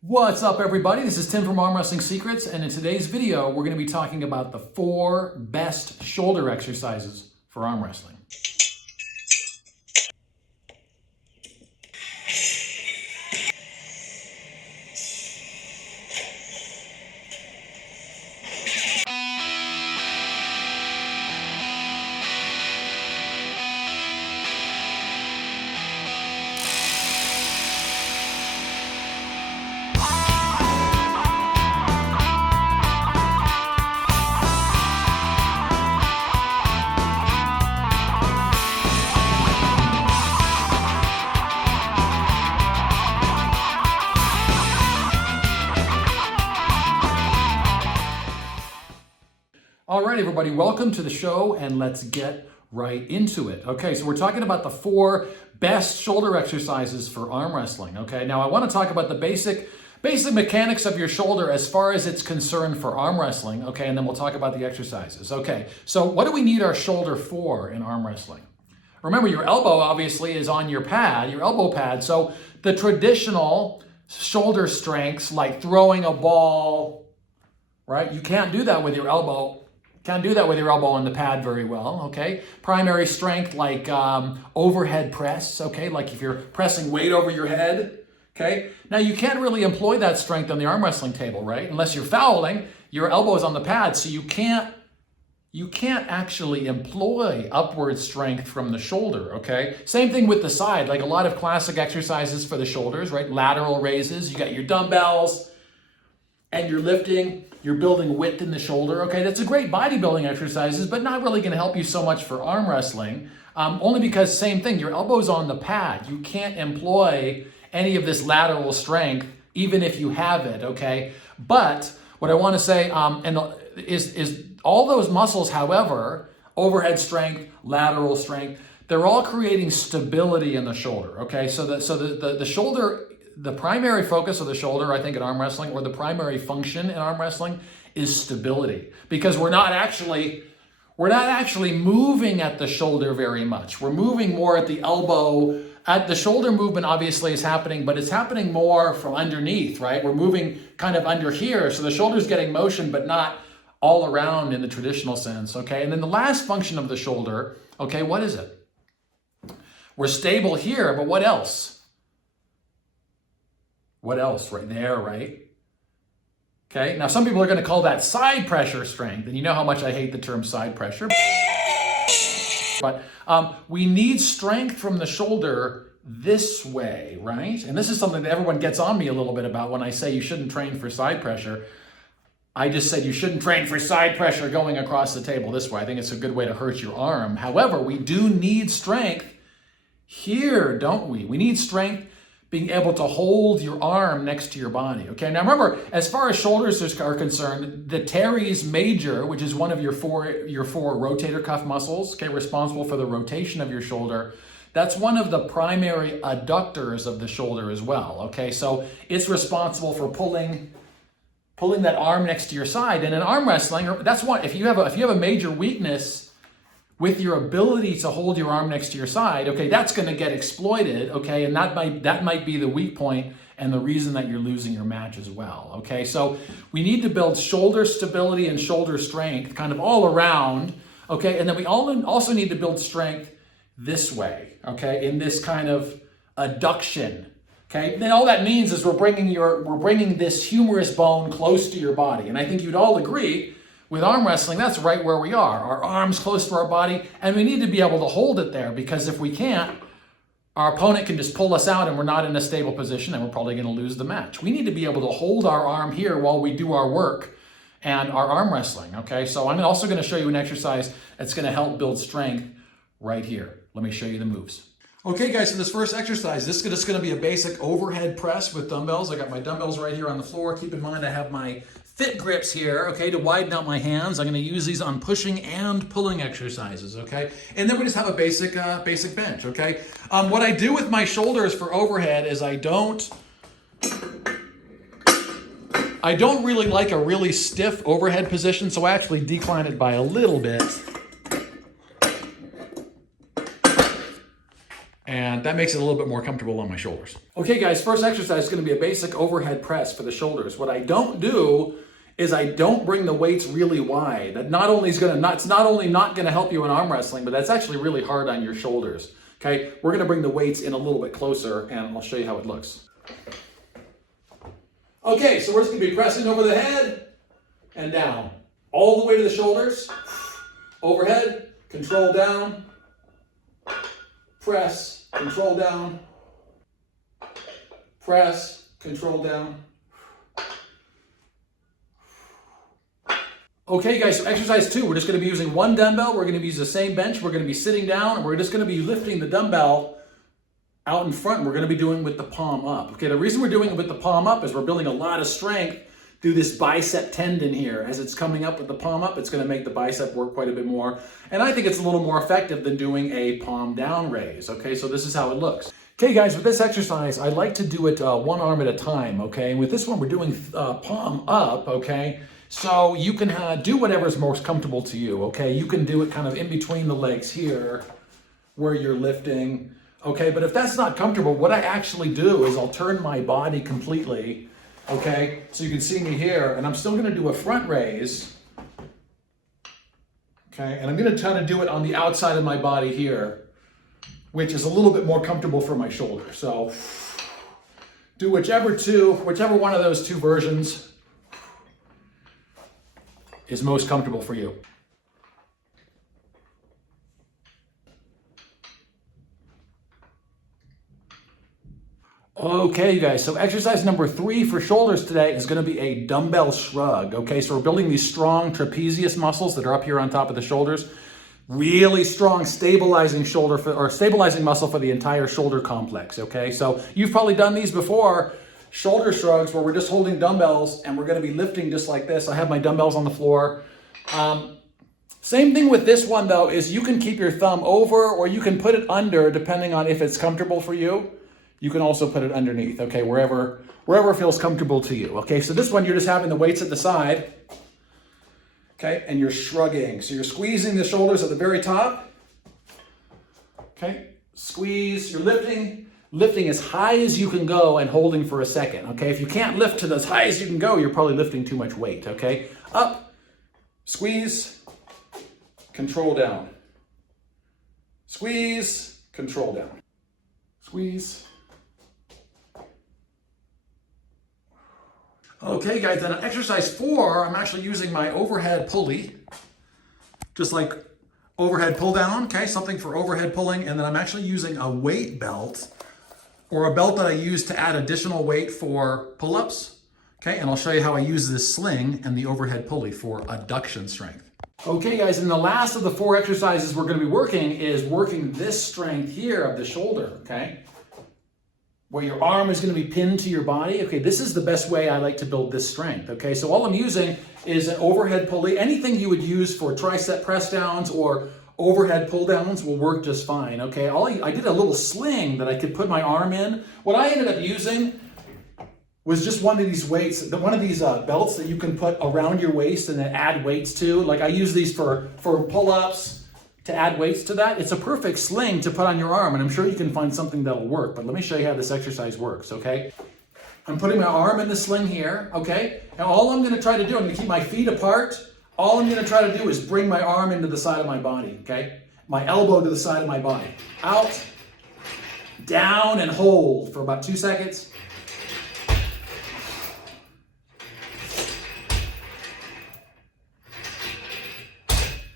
What's up, everybody? This is Tim from Arm Wrestling Secrets, and in today's video, we're going to be talking about the 4 best shoulder exercises for arm wrestling. All right, everybody, welcome to the show, and let's get right into it. Okay, so we're talking about the 4 best shoulder exercises for arm wrestling. Okay, now I want to talk about the basic mechanics of your shoulder as far as it's concerned for arm wrestling. Okay, and then we'll talk about the exercises. Okay, so what do we need our shoulder for in arm wrestling? Remember, your elbow obviously is on your pad, your elbow pad. So the traditional shoulder strengths, like throwing a ball, right? You can't do that with your elbow. Can't do that with your elbow on the pad very well, okay? Primary strength like overhead press, okay? Like if you're pressing weight over your head, okay? Now you can't really employ that strength on the arm wrestling table, right? Unless you're fouling, your elbow is on the pad, so you can't actually employ upward strength from the shoulder, okay? Same thing with the side, like a lot of classic exercises for the shoulders, right? Lateral raises, you got your dumbbells, and you're lifting, you're building width in the shoulder. Okay, that's a great bodybuilding exercises, but not really going to help you so much for arm wrestling. Only because, same thing, your elbow's on the pad. You can't employ any of this lateral strength, even if you have it, okay? But what I want to say is all those muscles, however, overhead strength, lateral strength, they're all creating stability in the shoulder, okay? So the shoulder, the primary focus of the shoulder, I think, in arm wrestling, or the primary function in arm wrestling, is stability. Because we're not actually moving at the shoulder very much. We're moving more at the elbow. At the shoulder movement, obviously, is happening, but it's happening more from underneath, right? We're moving kind of under here, so the shoulder's getting motion, but not all around in the traditional sense, okay? And then the last function of the shoulder, okay, what is it? We're stable here, but what else? What else? Right there, right? Okay, now some people are going to call that side pressure strength, and you know how much I hate the term side pressure. But we need strength from the shoulder this way, right? And this is something that everyone gets on me a little bit about when I say you shouldn't train for side pressure. I just said you shouldn't train for side pressure going across the table this way. I think it's a good way to hurt your arm. However, we do need strength here, don't we? We need strength being able to hold your arm next to your body, okay? Now remember, as far as shoulders are concerned, the teres major, which is one of your four rotator cuff muscles, okay, responsible for the rotation of your shoulder, that's one of the primary adductors of the shoulder as well, okay? So it's responsible for pulling that arm next to your side. And in arm wrestling, that's one, if you have a major weakness with your ability to hold your arm next to your side, okay, that's going to get exploited, okay, and that might be the weak point and the reason that you're losing your match as well, okay? So we need to build shoulder stability and shoulder strength kind of all around, okay? And then we also need to build strength this way, okay, in this kind of adduction, okay? Then all that means is we're bringing this humerus bone close to your body, and I think you'd all agree with arm wrestling, that's right where we are. Our arm's close to our body, and we need to be able to hold it there, because if we can't, our opponent can just pull us out and we're not in a stable position, and we're probably going to lose the match. We need to be able to hold our arm here while we do our work and our arm wrestling, okay? So I'm also going to show you an exercise that's going to help build strength right here. Let me show you the moves. Okay, guys, so this first exercise, this is going to be a basic overhead press with dumbbells. I got my dumbbells right here on the floor. Keep in mind I have my fit grips here, okay, to widen out my hands. I'm going to use these on pushing and pulling exercises, okay? And then we just have a basic bench, okay? What I do with my shoulders for overhead is I don't really like a really stiff overhead position, so I actually decline it by a little bit. And and that makes it a little bit more comfortable on my shoulders. Okay guys, first exercise is going to be a basic overhead press for the shoulders. What I don't do is I don't bring the weights really wide. That not only is it's not only not going to help you in arm wrestling, but that's actually really hard on your shoulders. Okay, we're going to bring the weights in a little bit closer, and I'll show you how it looks. Okay, so we're just going to be pressing over the head and down, all the way to the shoulders. Overhead, control down, press, control down, press, control down. Okay guys, so exercise 2, we're just going to be using one dumbbell. We're going to be using the same bench. We're going to be sitting down, and we're just going to be lifting the dumbbell out in front. We're going to be doing with the palm up. Okay, the reason we're doing it with the palm up is we're building a lot of strength through this bicep tendon here. As it's coming up with the palm up, it's going to make the bicep work quite a bit more. And I think it's a little more effective than doing a palm down raise. Okay, so this is how it looks. Okay guys, with this exercise, I like to do it one arm at a time. Okay, and with this one, we're doing palm up. Okay. So you can do whatever's most comfortable to you, okay? You can do it kind of in between the legs here where you're lifting, okay? But if that's not comfortable, what I actually do is I'll turn my body completely, okay? So you can see me here, and I'm still gonna do a front raise, okay? And I'm gonna try to do it on the outside of my body here, which is a little bit more comfortable for my shoulder. So do whichever one of those two versions is most comfortable for you. Okay, you guys, so exercise number 3 for shoulders today is going to be a dumbbell shrug. Okay, so we're building these strong trapezius muscles that are up here on top of the shoulders. Really strong stabilizing stabilizing muscle for the entire shoulder complex. Okay, so you've probably done these before. Shoulder shrugs where we're just holding dumbbells and we're going to be lifting just like this. I have my dumbbells on the floor. Same thing with this one though, is you can keep your thumb over or you can put it under depending on if it's comfortable for you. You can also put it underneath, okay, wherever feels comfortable to you. Okay, so this one you're just having the weights at the side, okay, and you're shrugging. So you're squeezing the shoulders at the very top, okay, squeeze, you're lifting as high as you can go and holding for a second, okay? If you can't lift to as high as you can go, you're probably lifting too much weight, okay? Up, squeeze, control down. Squeeze, control down. Squeeze. Okay, guys, then on exercise 4, I'm actually using my overhead pulley, just like overhead pull down, okay? Something for overhead pulling, and then I'm actually using a weight belt, or a belt that I use to add additional weight for pull-ups, okay? And I'll show you how I use this sling and the overhead pulley for adduction strength. Okay guys, and the last of the 4 exercises we're gonna be working is working this strength here of the shoulder, okay? Where your arm is gonna be pinned to your body. Okay, this is the best way I like to build this strength, okay? So all I'm using is an overhead pulley. Anything you would use for tricep press downs or overhead pull downs will work just fine, okay? I did a little sling that I could put my arm in. What I ended up using was just one of these weights, one of these belts that you can put around your waist and then add weights to. Like I use these for pull-ups to add weights to that. It's a perfect sling to put on your arm, and I'm sure you can find something that'll work, but let me show you how this exercise works, okay? I'm putting my arm in the sling here, okay? And all I'm gonna try to do, I'm gonna keep my feet apart. All I'm gonna try to do is bring my arm into the side of my body, okay? My elbow to the side of my body. Out, down, and hold for about 2 seconds.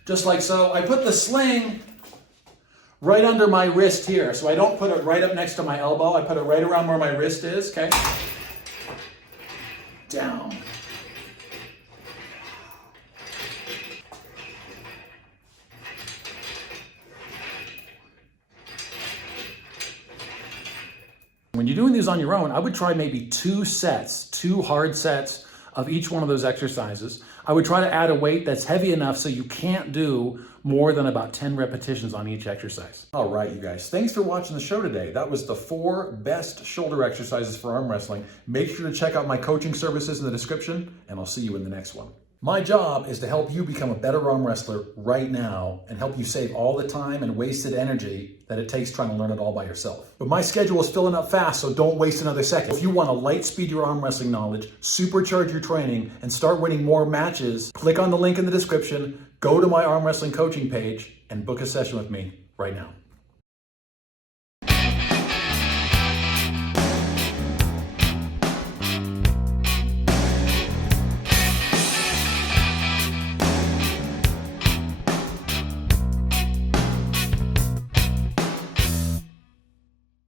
Just like so. I put the sling right under my wrist here. So I don't put it right up next to my elbow. I put it right around where my wrist is, okay? Down. When you're doing these on your own, I would try maybe 2 sets, 2 hard sets of each one of those exercises. I would try to add a weight that's heavy enough so you can't do more than about 10 repetitions on each exercise. All right, you guys, thanks for watching the show today. That was the 4 best shoulder exercises for arm wrestling. Make sure to check out my coaching services in the description, and I'll see you in the next one. My job is to help you become a better arm wrestler right now and help you save all the time and wasted energy that it takes trying to learn it all by yourself. But my schedule is filling up fast, so don't waste another second. If you want to light speed your arm wrestling knowledge, supercharge your training, and start winning more matches, click on the link in the description, go to my arm wrestling coaching page, and book a session with me right now.